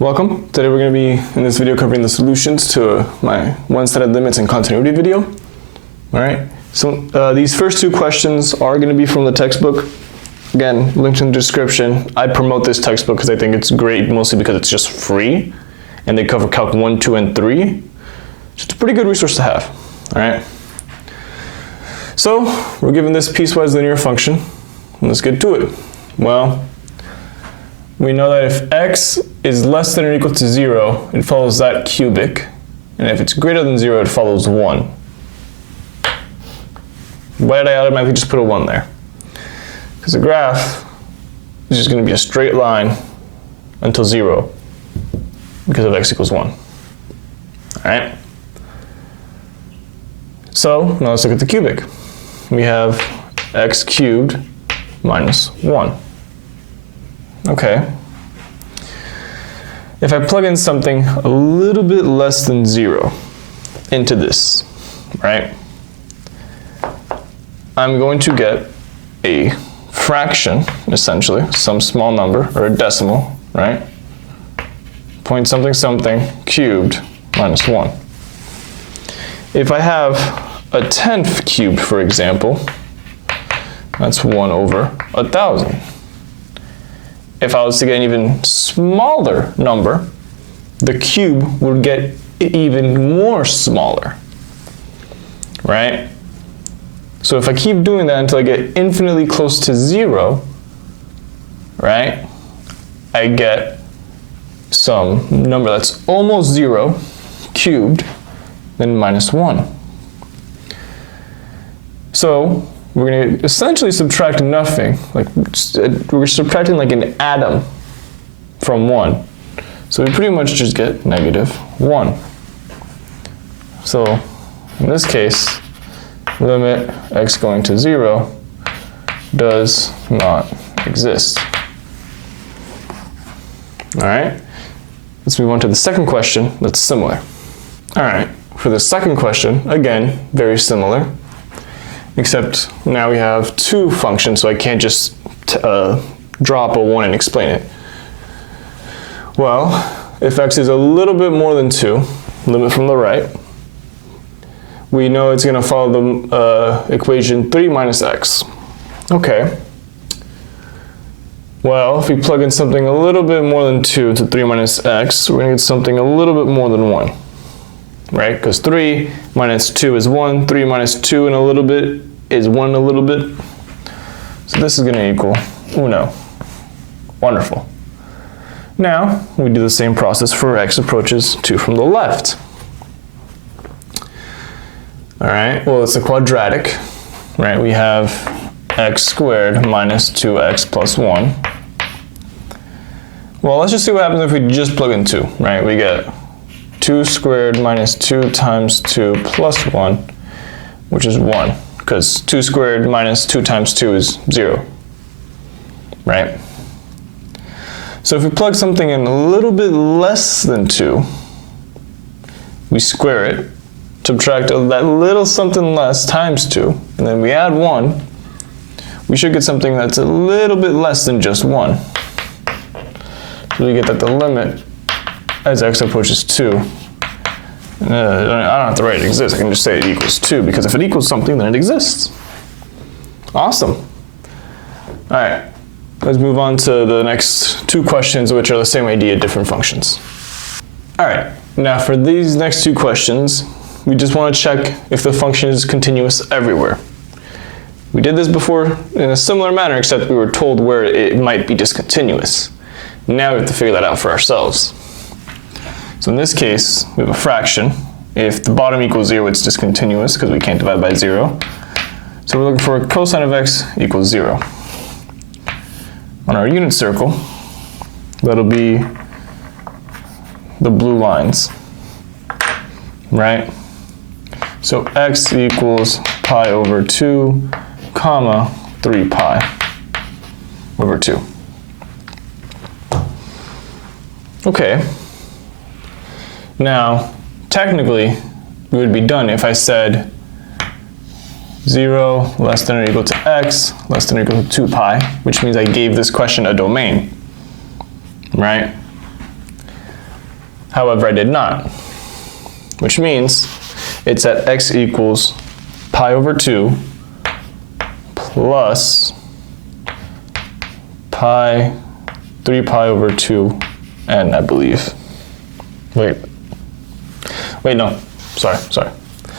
Welcome. Today we're going to be in this video covering the solutions to my one-sided limits and continuity video. Alright, so these first two questions are going to be from the textbook. Again, linked in the description. I promote this textbook because I think it's great, mostly because it's just free and they cover Calc 1, 2, and 3. So it's a pretty good resource to have. Alright, so we're given this piecewise linear function. Let's get to it. Well, we know that if x is less than or equal to 0, it follows that cubic. And if it's greater than 0, it follows 1. Why did I automatically just put a 1 there? Because the graph is just going to be a straight line until 0 because of x equals 1. Alright? So, now let's look at the cubic. We have x cubed minus 1. Okay. If I plug in something a little bit less than 0 into this, right, I'm going to get a fraction, essentially, some small number, or a decimal, right? Point something something cubed minus 1. If I have a 10th cubed, for example, that's 1 over 1,000. If I was to get an even smaller number, the cube would get even more smaller, right? So if I keep doing that until I get infinitely close to 0, right, I get some number that's almost 0 cubed, then minus 1. So we're going to essentially subtract nothing, like we're subtracting like an atom from 1. So we pretty much just get negative 1. So in this case, limit x going to 0 does not exist. Alright, let's move on to the second question that's similar. Alright, for the second question, again, very similar. Except now we have two functions, so I can't just drop a 1 and explain it. Well, if x is a little bit more than 2, limit from the right, we know it's going to follow the equation 3 minus x. Okay. Well, if we plug in something a little bit more than 2 to 3 minus x, we're going to get something a little bit more than 1. Right? Because 3 minus 2 is 1, 3 minus 2 and a little bit is 1 a little bit. So this is going to equal 1. Wonderful. Now, we do the same process for x approaches 2 from the left. Alright, well it's a quadratic, right? We have x squared minus 2x plus 1. Well, let's just see what happens if we just plug in 2, right? We get 2 squared minus 2 times 2 plus 1, which is 1, because 2 squared minus 2 times 2 is 0, right? So if we plug something in a little bit less than 2, we square it, subtract that little something less times 2, and then we add 1, we should get something that's a little bit less than just 1. So we get that the limit as x approaches 2, I don't have to write it exists, I can just say it equals 2, because if it equals something, then it exists. Awesome. Alright, let's move on to the next two questions, which are the same idea, different functions. Alright, now for these next two questions, we just want to check if the function is continuous everywhere. We did this before in a similar manner, except we were told where it might be discontinuous. Now we have to figure that out for ourselves. So in this case, we have a fraction. If the bottom equals 0, it's discontinuous because we can't divide by 0. So we're looking for cosine of x equals 0. On our unit circle, that'll be the blue lines, right? So x equals pi over 2, comma, 3 pi over 2. Okay. Now, technically, we would be done if I said 0 less than or equal to x less than or equal to 2 pi, which means I gave this question a domain, right? However, I did not, which means it's at x equals pi over 2 plus 3 pi over 2n, I believe. Wait, no, sorry.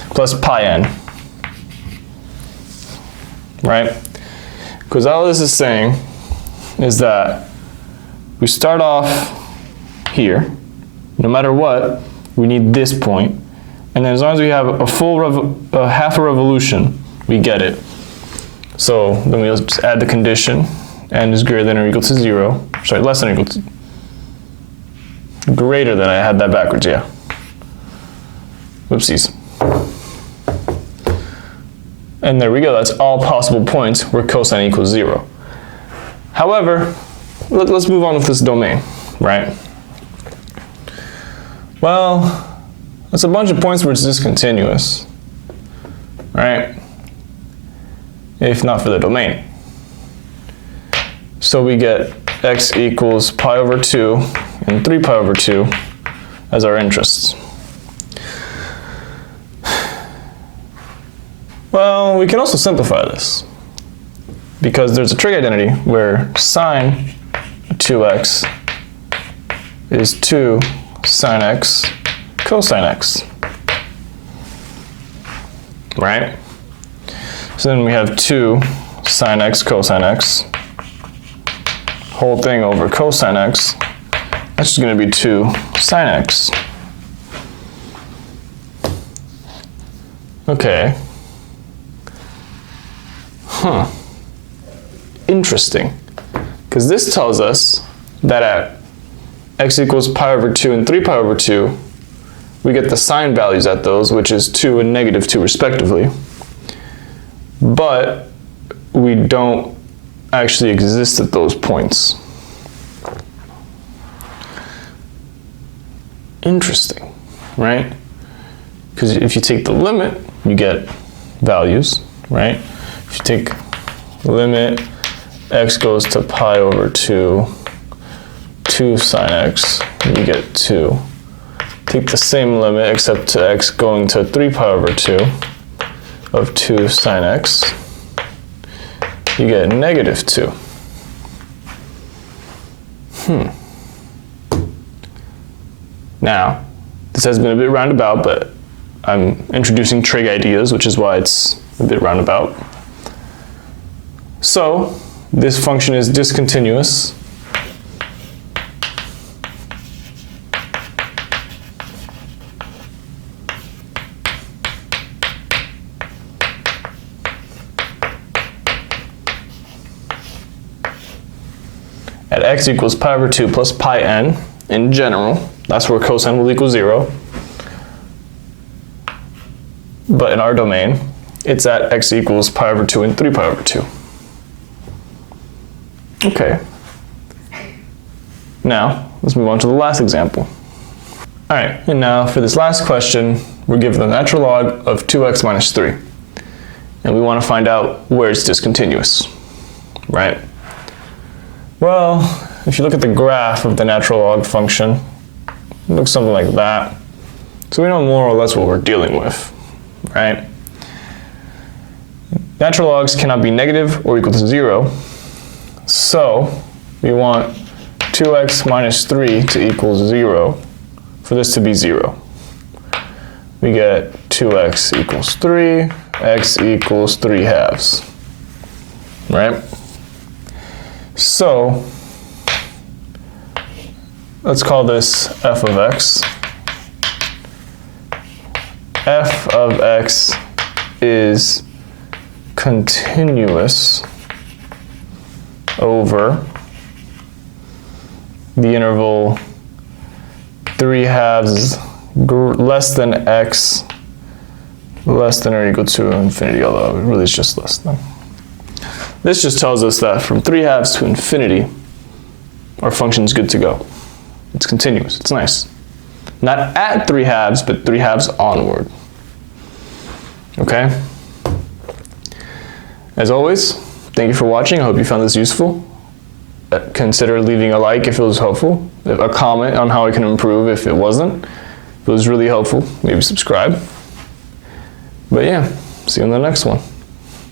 Plus pi n, right? Because all this is saying is that we start off here, no matter what, we need this point, and then as long as we have a full half a revolution, we get it. So then we'll just add the condition, n is greater than or equal to 0, sorry, less than or equal to, greater than, I had that backwards, yeah. Whoopsies. And there we go, that's all possible points where cosine equals 0. However, let's move on with this domain, right? Well, that's a bunch of points where it's discontinuous, right? If not for the domain. So we get x equals pi over 2 and 3 pi over 2 as our interests. Well, we can also simplify this because there's a trig identity where sine 2x is 2 sine x cosine x, right? So then we have 2 sine x cosine x, whole thing over cosine x, that's just going to be 2 sine x. Okay. Interesting. Because this tells us that at x equals pi over 2 and 3 pi over 2, we get the sine values at those, which is 2 and negative 2 respectively. But we don't actually exist at those points. Interesting, right? Because if you take the limit, you get values, right? If you take limit x goes to pi over 2 sine x, you get 2. Take the same limit except to x going to 3 pi over 2 of 2 sine x, you get negative 2. Now, this has been a bit roundabout, but I'm introducing trig ideas, which is why it's a bit roundabout. So, this function is discontinuous. At x equals pi over 2 plus pi n, in general, that's where cosine will equal 0. But in our domain, it's at x equals pi over 2 and 3 pi over 2. Okay. Now, let's move on to the last example. All right, and now for this last question, we're given the natural log of 2x minus 3. And we want to find out where it's discontinuous, right? Well, if you look at the graph of the natural log function, it looks something like that. So we know more or less what we're dealing with, right? Natural logs cannot be negative or equal to 0. So we want 2x minus 3 to equal 0 for this to be 0. We get 2x equals 3, x equals 3 halves, right? So let's call this f of x. F of x is continuous over the interval 3 halves less than x less than or equal to infinity, although really it's just less than. This just tells us that from 3 halves to infinity, our function's good to go. It's continuous, it's nice. Not at 3 halves, but 3 halves onward. Okay? As always, thank you for watching. I hope you found this useful. consider leaving a like if it was helpful, a comment on how I can improve if it wasn't. If it was really helpful, maybe subscribe. But yeah, see you in the next one.